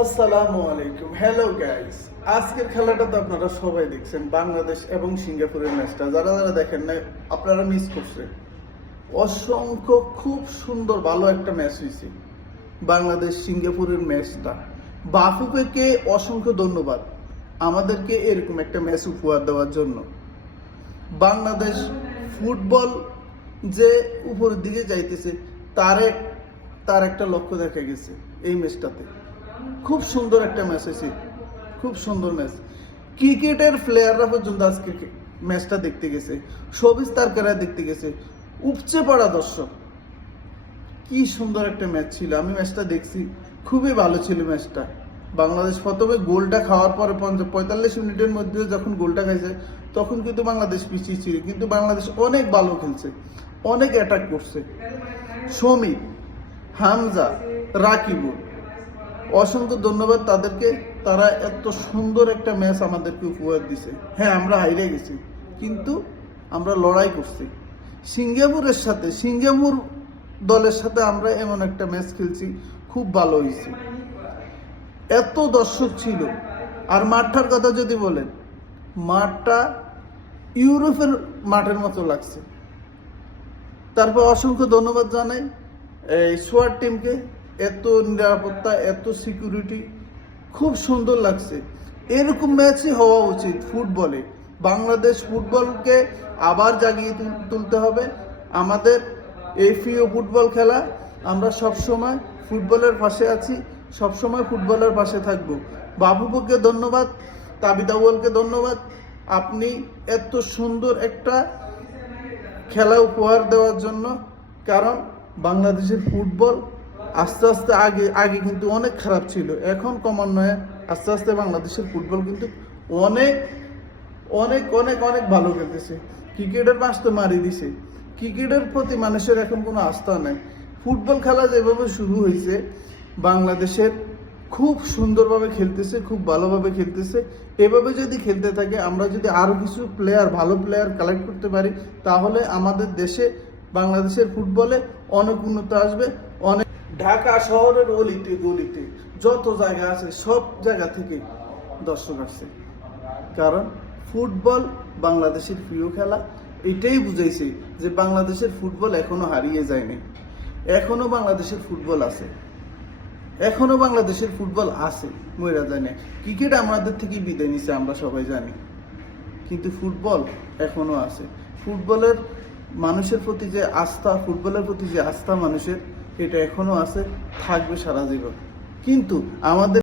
আসসালামু আলাইকুম, hello guys. আজকের খেলাটা তো আপনারা সবাই দেখছেন, বাংলাদেশ এবং সিঙ্গাপুরের ম্যাচটা। যারা যারা দেখেন না, আপনারা মিস করছেন। অসংখ্য খুব সুন্দর ভালো একটা ম্যাচ হয়েছে বাংলাদেশ সিঙ্গাপুরের ম্যাচটা। বাফুফেকে অসংখ্য ধন্যবাদ আমাদেরকে এরকম একটা ম্যাচ উপহার দেওয়ার জন্য। বাংলাদেশ ফুটবল যে উপরের দিকে যাইতেছে তার একটা লক্ষ্য দেখা গেছে এই ম্যাচটাতে। খুব সুন্দর একটা ম্যাচ হয়েছে, খুব সুন্দর ম্যাচ। ক্রিকেটের প্লেয়াররা পর্যন্ত আজকে ম্যাচটা দেখতে গেছে, শোবিজ তারকারা দেখতে গেছে, উপচে পড়া দর্শক। কি সুন্দর একটা ম্যাচ ছিল, আমি ম্যাচটা দেখছি, খুবই ভালো ছিল ম্যাচটা। বাংলাদেশ প্রথমে গোলটা খাওয়ার পরে 45 মিনিটের মধ্যে যখন গোলটা খাইছে তখন কিন্তু বাংলাদেশ পিছিয়ে ছিল, কিন্তু বাংলাদেশ অনেক ভালো খেলছে, অনেক অ্যাটাক করছে। সমীর, হামজা, রাকিবুল, অসংখ্য ধন্যবাদ তাদেরকে। তারা এত সুন্দর একটা ম্যাচ আমাদেরকে উপহার দিছে। হ্যাঁ, আমরা হাইরে গেছি, কিন্তু আমরা লড়াই করছি সিঙ্গাপুরের সাথে। সিঙ্গাপুর দলের সাথে আমরা এমন একটা ম্যাচ খেলছি, খুব ভালো হয়েছে। এত দর্শক ছিল। আর মাঠটার কথা যদি বলেন, মাঠটা ইউরোপের মাঠের মতো লাগছে। তারপর অসংখ্য ধন্যবাদ জানাই এই সোয়াট টিমকে। এত নিরাপত্তা, এত সিকিউরিটি, খুব সুন্দর লাগছে। এরকম ম্যাচই হওয়া উচিত ফুটবলে। বাংলাদেশ ফুটবলকে আবার জাগিয়ে তুলতে হবে। আমাদের এই প্রিয় ফুটবল খেলা, আমরা সবসময় ফুটবলের পাশে আছি, সবসময় ফুটবলের পাশে থাকব। বাবুকে ধন্যবাদ, তাবিদ আউয়ালকে ধন্যবাদ। আপনি এত সুন্দর একটা খেলা উপহার দেওয়ার জন্য। কারণ বাংলাদেশের ফুটবল আস্তে আস্তে আগে কিন্তু অনেক খারাপ ছিল, এখন ক্রমান্বয়ে আস্তে আস্তে বাংলাদেশের ফুটবল কিন্তু অনেক অনেক অনেক অনেক ভালো খেলতেছে। ক্রিকেটের পাশ তো মারিয়ে দিছে, ক্রিকেটের প্রতি মানুষের এখন কোনো আস্থা নেই। ফুটবল খেলা যেভাবে শুরু হয়েছে, বাংলাদেশের খুব সুন্দরভাবে খেলতেছে, খুব ভালোভাবে খেলতেছে। এভাবে যদি খেলতে থাকে, আমরা যদি আরও কিছু ভালো প্লেয়ার কালেক্ট করতে পারি, তাহলে আমাদের দেশে বাংলাদেশের ফুটবলে অনেক উন্নতি আসবে। অনেক ঢাকা শহরের অলিতে গলিতে যত জায়গা আছে, সব জায়গা থেকে দর্শক আসছে। কারণ ফুটবল বাংলাদেশের প্রিয় খেলা। এটাই বুঝাইছে যে বাংলাদেশের ফুটবল এখনো হারিয়ে যায়নি, এখনো বাংলাদেশের ফুটবল আছে, এখনো বাংলাদেশের ফুটবল আছে, মইরা যায় না। ক্রিকেট আমাদের থেকে বিদায় নিছে, আমরা সবাই জানি, কিন্তু ফুটবল এখনো আছে। ফুটবলের মানুষের প্রতি যে আস্থা, ফুটবলের প্রতি যে আস্থা মানুষের, এটা এখনো আছে, থাকবে সারা জীবন। কিন্তু আমাদের